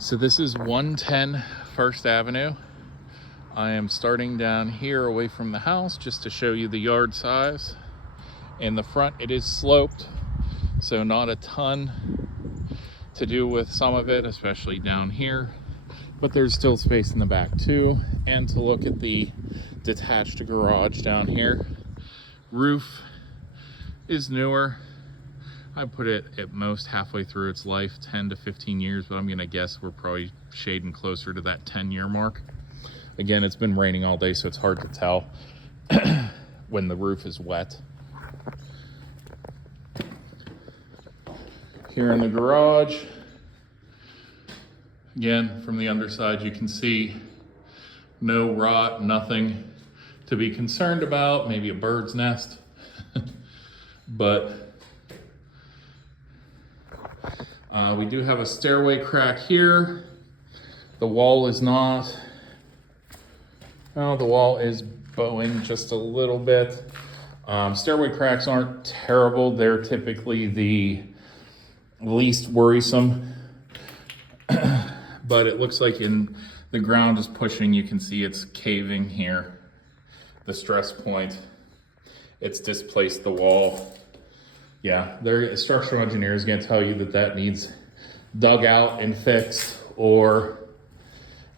So this is 110 First Avenue. I am starting down here away from the house just to show you the yard size. In the front, it is sloped, so not a ton to do with some of it, especially down here. But there's still space in the back too. And to look at the detached garage down here. Roof is newer. I put it at most halfway through its life, 10 to 15 years, but I'm gonna guess we're probably shading closer to that 10-year mark. Again, it's been raining all day, so it's hard to tell when the roof is wet. Here in the garage, again, from the underside, you can see no rot, nothing to be concerned about, maybe a bird's nest, but we do have a stairway crack here. The wall is not, the wall is bowing just a little bit. Stairway cracks aren't terrible. They're typically the least worrisome, but it looks like the ground is pushing. You can see it's caving here. The stress point, it's displaced the wall. Yeah, their structural engineer is going to tell you that needs dug out and fixed, or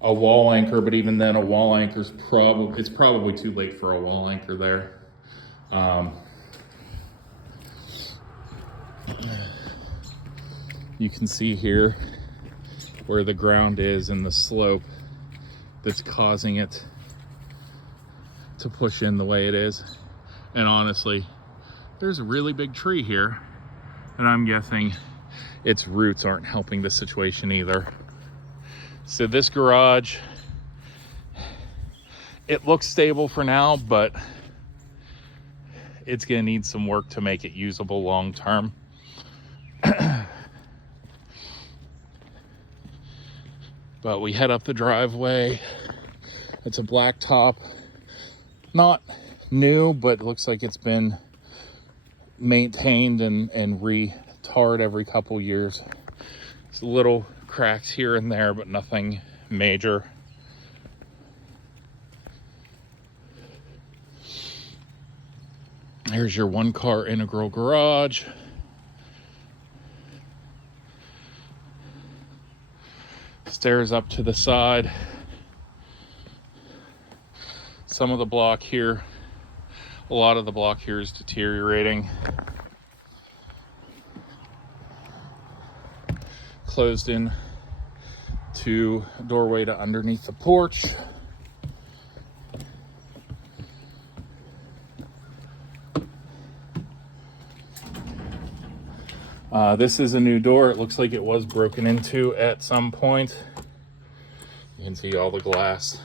a wall anchor. But even then, a wall anchor's probably too late for a wall anchor there. You can see here where the ground is and the slope that's causing it to push in the way it is. And honestly, there's a really big tree here, and I'm guessing its roots aren't helping the situation either. So this garage, it looks stable for now, but it's gonna need some work to make it usable long term. But we head up the driveway. It's a blacktop, not new, but it looks like it's been maintained and re-tarred every couple years. There's little cracks here and there, but nothing major. Here's your one-car integral garage. Stairs up to the side. Some of the block here, a lot of the block here is deteriorating. Closed in to doorway to underneath the porch. This is a new door. It looks like it was broken into at some point. You can see all the glass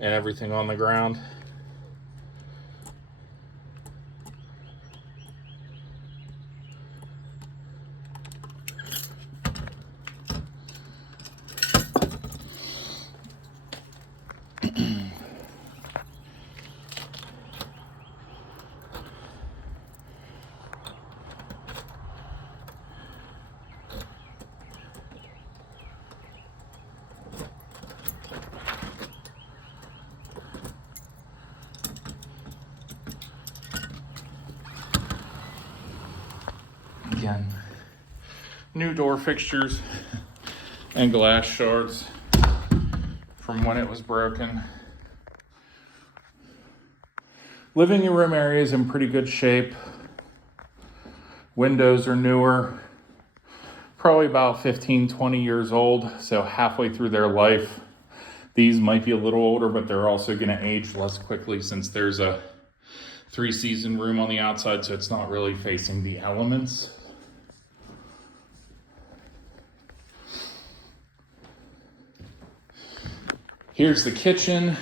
and everything on the ground. Again, new door fixtures and glass shards from when it was broken. Living room area is in pretty good shape. Windows are newer, probably about 15, 20 years old, so halfway through their life. These might be a little older, but they're also going to age less quickly since there's a 3-season room on the outside, so it's not really facing the elements. Here's the kitchen.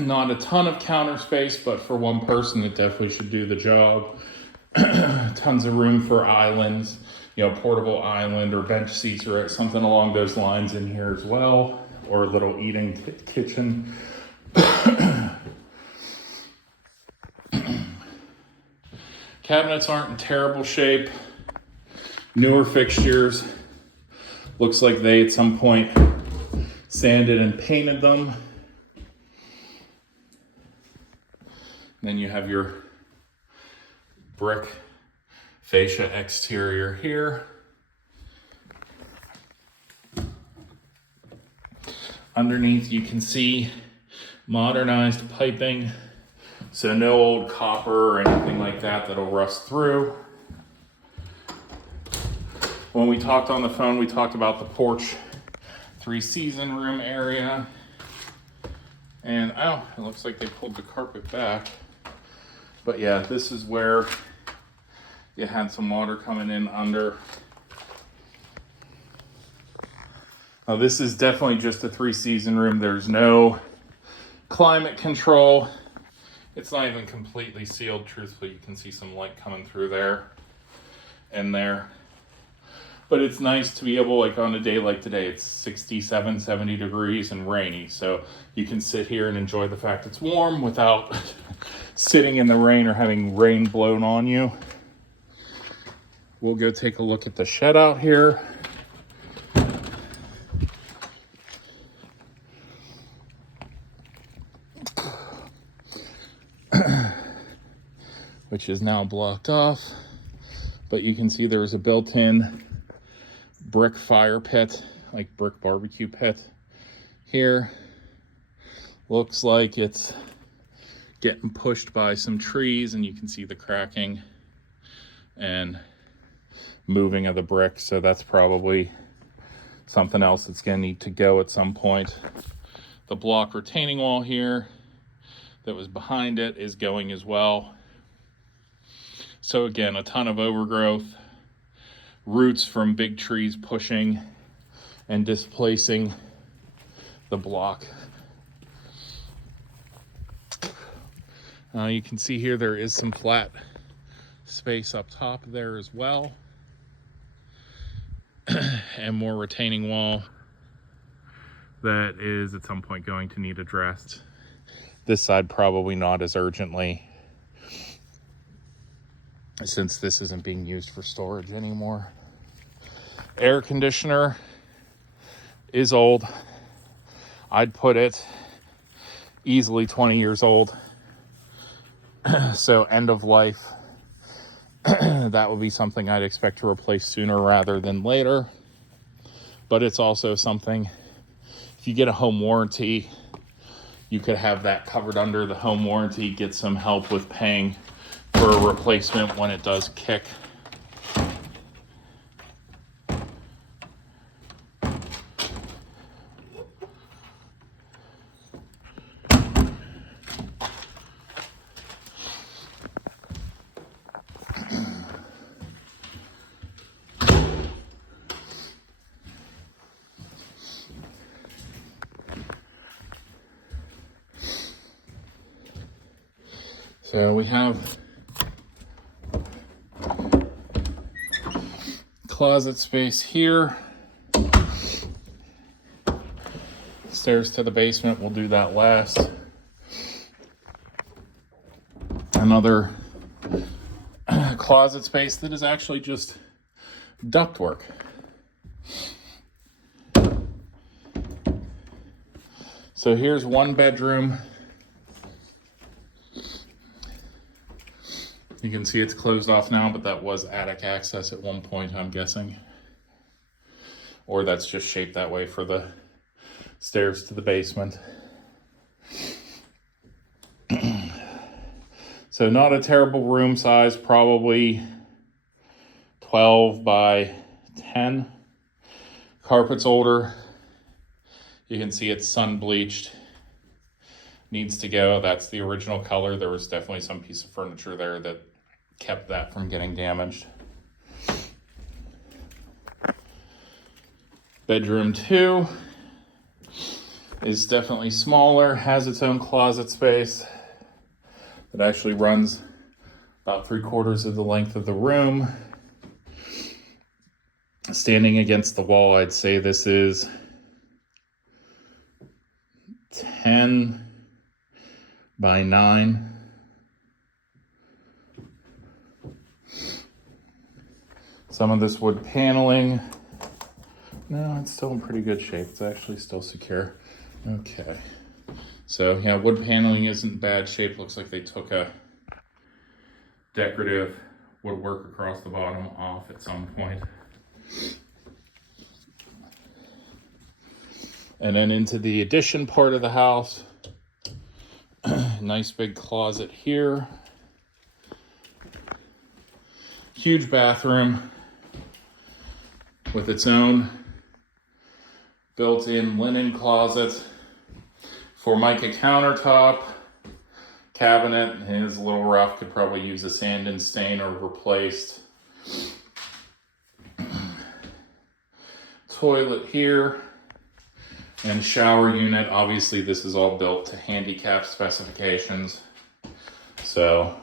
Not a ton of counter space, but for one person, it definitely should do the job. Tons of room for islands, portable island or bench seats or something along those lines in here as well, or a little eating kitchen. Cabinets aren't in terrible shape. Newer fixtures. Looks like they at some point sanded and painted them. Then you have your brick fascia exterior here. Underneath you can see modernized piping, so no old copper or anything like that that'll rust through. When we talked on the phone, we talked about the porch 3-season room area. And oh, it looks like they pulled the carpet back. But yeah, this is where you had some water coming in under. Now this is definitely just a 3-season room. There's no climate control. It's not even completely sealed, truthfully. You can see some light coming through there and there. But it's nice to be able, like on a day like today, it's 67, 70 degrees and rainy. So you can sit here and enjoy the fact it's warm without sitting in the rain or having rain blown on you. We'll go take a look at the shed out here. Which is now blocked off. But you can see there's a built-in brick fire pit, like brick barbecue pit here. Looks like it's getting pushed by some trees, and you can see the cracking and moving of the brick. So that's probably something else that's gonna need to go at some point. The block retaining wall here that was behind it is going as well. So again, a ton of overgrowth, roots from big trees pushing and displacing the block. You can see here there is some flat space up top there as well. And more retaining wall that is at some point going to need addressed. This side probably not as urgently, since this isn't being used for storage anymore. Air conditioner is old. I'd put it easily 20 years old. So end of life, that would be something I'd expect to replace sooner rather than later. But it's also something, if you get a home warranty, you could have that covered under the home warranty, get some help with paying for a replacement when it does kick. So we have closet space here. Stairs to the basement, we'll do that last. Another closet space that is actually just ductwork. So here's one bedroom. You can see it's closed off now, but that was attic access at one point, I'm guessing. Or that's just shaped that way for the stairs to the basement. So not a terrible room size, probably 12 by 10. Carpet's older. You can see it's sun bleached. Needs to go. That's the original color. There was definitely some piece of furniture there that kept that from getting damaged. Bedroom 2 is definitely smaller, has its own closet space that actually runs about 3/4 of the length of the room. Standing against the wall, I'd say this is 10 by 9. Some of this wood paneling No, it's still in pretty good shape. It's actually still secure. Okay. So yeah, wood paneling isn't in bad shape. Looks like they took a decorative woodwork across the bottom off at some point. And then into the addition part of the house. Nice big closet here. Huge bathroom with its own built-in linen closet, Formica countertop, cabinet is a little rough, could probably use a sand and stain or replaced. Toilet here and shower unit. Obviously this is all built to handicap specifications, so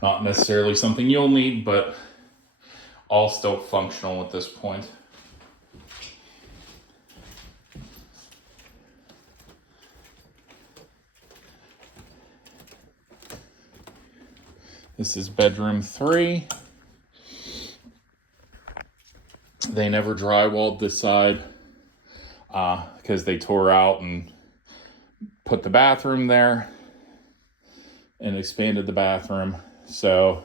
not necessarily something you'll need, but all still functional at this point. This is bedroom 3. They never drywalled this side because they tore out and put the bathroom there and expanded the bathroom. So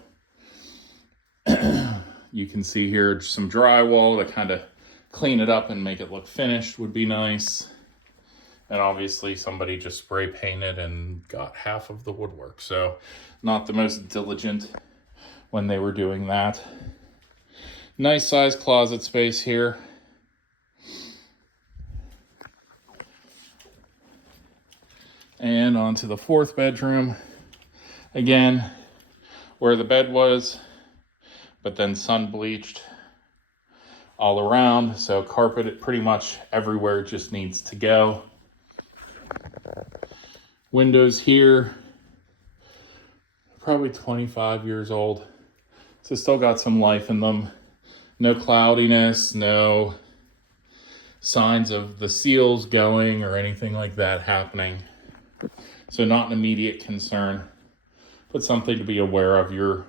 you can see here some drywall to kind of clean it up and make it look finished would be nice. And obviously somebody just spray painted and got half of the woodwork. So not the most diligent when they were doing that. Nice size closet space here. And onto the 4th bedroom. Again, where the bed was, but then sun bleached all around. So carpet pretty much everywhere just needs to go. Windows here, probably 25 years old. So still got some life in them. No cloudiness, no signs of the seals going or anything like that happening. So not an immediate concern, but something to be aware of. You're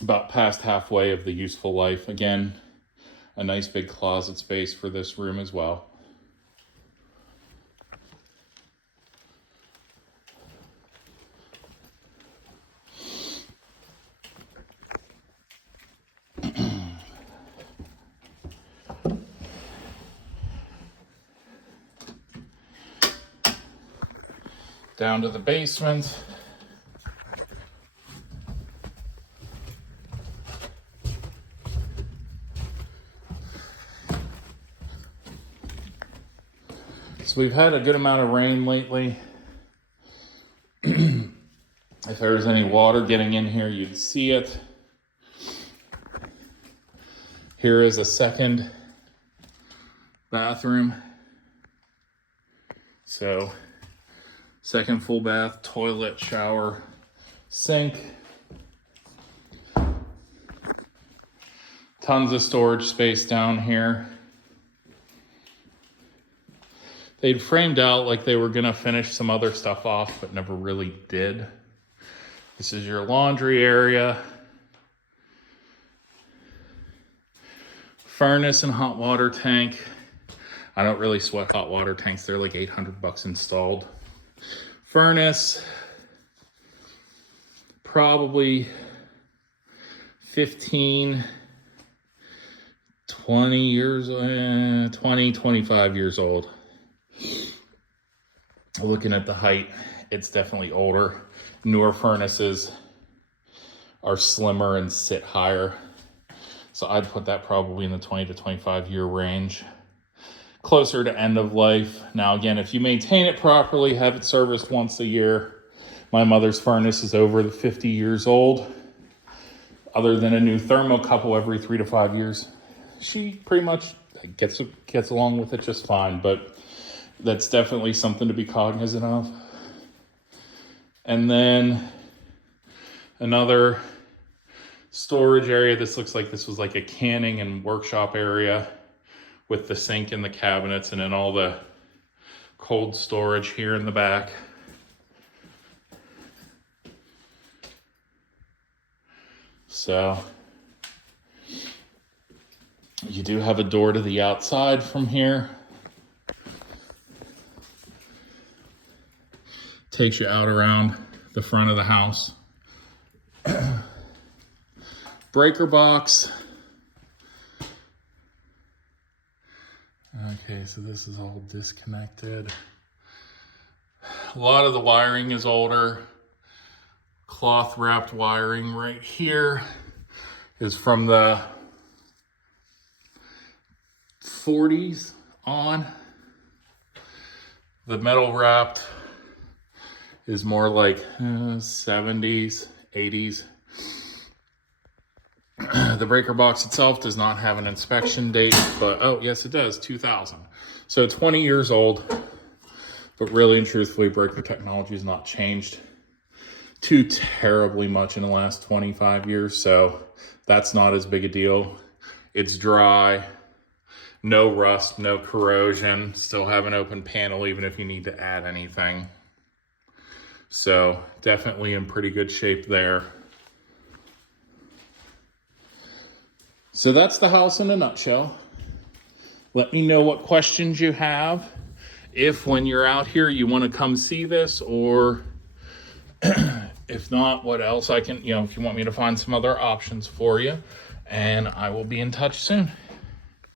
about past halfway of the useful life. Again, a nice big closet space for this room as well. Down to the basement. So we've had a good amount of rain lately. If there was any water getting in here, you'd see it. Here is a second bathroom. So second full bath, toilet, shower, sink. Tons of storage space down here. They'd framed out like they were gonna finish some other stuff off, but never really did. This is your laundry area. Furnace and hot water tank. I don't really sweat hot water tanks. They're like $800 installed. Furnace, probably 15, 20 years, 25 years old. Looking at the height, it's definitely older. Newer furnaces are slimmer and sit higher. So I'd put that probably in the 20 to 25 year range. Closer to end of life. Now again, if you maintain it properly, have it serviced once a year. My mother's furnace is over the 50 years old. Other than a new thermocouple every 3 to 5 years, she pretty much gets along with it just fine, but that's definitely something to be cognizant of. And then another storage area. This looks like this was like a canning and workshop area with the sink and the cabinets, and then all the cold storage here in the back. So You do have a door to the outside from here. Takes you out around the front of the house. Breaker box. Okay, so this is all disconnected. A lot of the wiring is older. Cloth wrapped wiring right here is from the 40s on. The metal wrapped is more like 70s, 80s. The breaker box itself does not have an inspection date, but oh yes it does, 2000. So 20 years old, but really and truthfully breaker technology has not changed too terribly much in the last 25 years, so that's not as big a deal. It's dry, no rust, no corrosion, still have an open panel even if you need to add anything. So definitely in pretty good shape there. So that's the house in a nutshell. Let me know what questions you have. If when you're out here you want to come see this, or if not, what else I can, if you want me to find some other options for you. And I will be in touch soon.